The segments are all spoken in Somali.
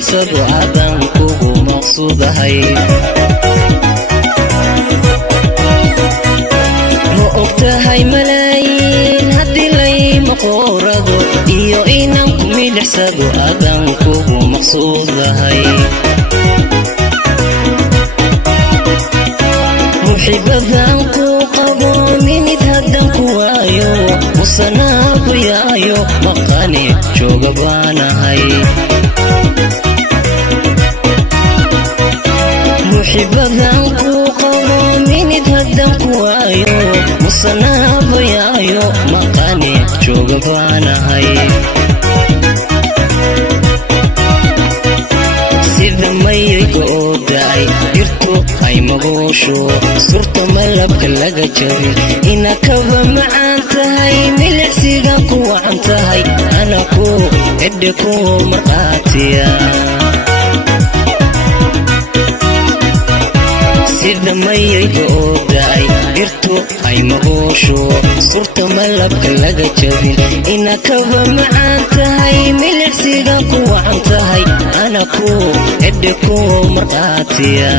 milicsado aadan kugu maqsuudahay ma ogtahay malaayiin haddii layma qoorado iyo inaan ku milicsado aadan kugu maqsuudahay muxibadan ku qabo minid haddan ku waayo musanaabu yaayo maqani jooga baanahay muxibadan ku qabo minid haddan ku waayo musanaabu yaayo maqani jooga baanahay sida mayayga oo da'ay dhirtu ay magoosho surta malabka laga jabin ina kaba macaan tahay milicsiga ku wacan tahay ana ku edhe ku marqaatiya sida mayayga oo da'ay dhirtu ay magoosho surta malabka laga jabin ina kaba macaan tahay milicsiga ku wacan tahay ana ku edhe ku marqaatiya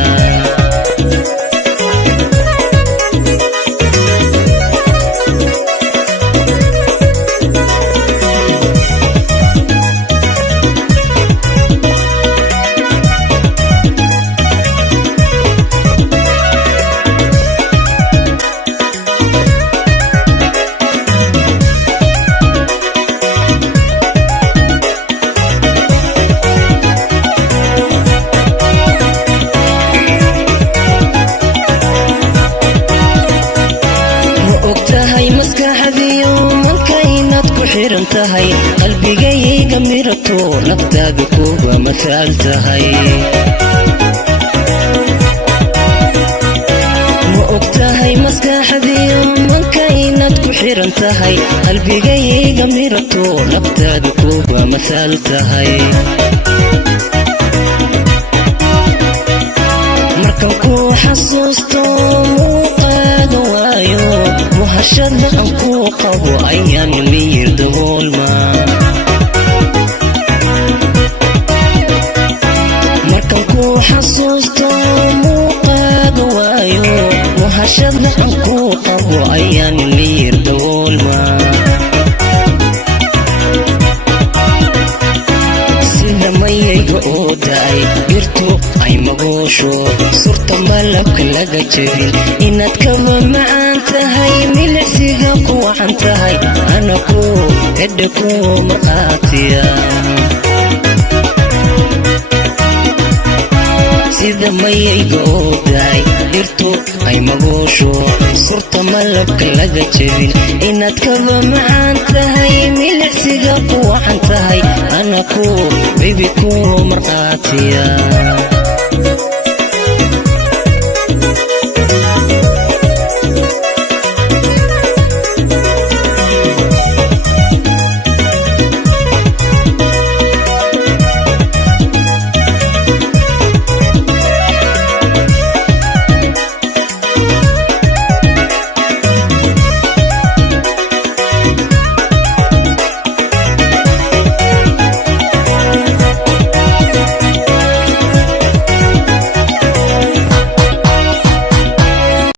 tahay qalbigayga mirato naftaada kuba mathal tahay ma ogtahay maskaxdiyo manka inaad ku xiran tahay qalbigayga mirato naftaada kuba mathal tahay markan ku xasuusto muuqaaga waayo muhashada aan ku qabo ayaan miyir daboolma markan ku xasuusto muuqaaga waayo muhashada aan ku qabo ayaan miyir daboolma sida mayayga oo da'ay dhirtu ay magoosho surta malabka laga jabin inaad kaba macaan tahay milicsiga ku wacan tahay ana ku edhe ku marqaatiya sida mayayga oo da'ay dhirtu ay magoosho surta malabka laga jabin inaad kaba macaan tahay milicsiga ku wacan tahay ana ku bibi ku marqaatiya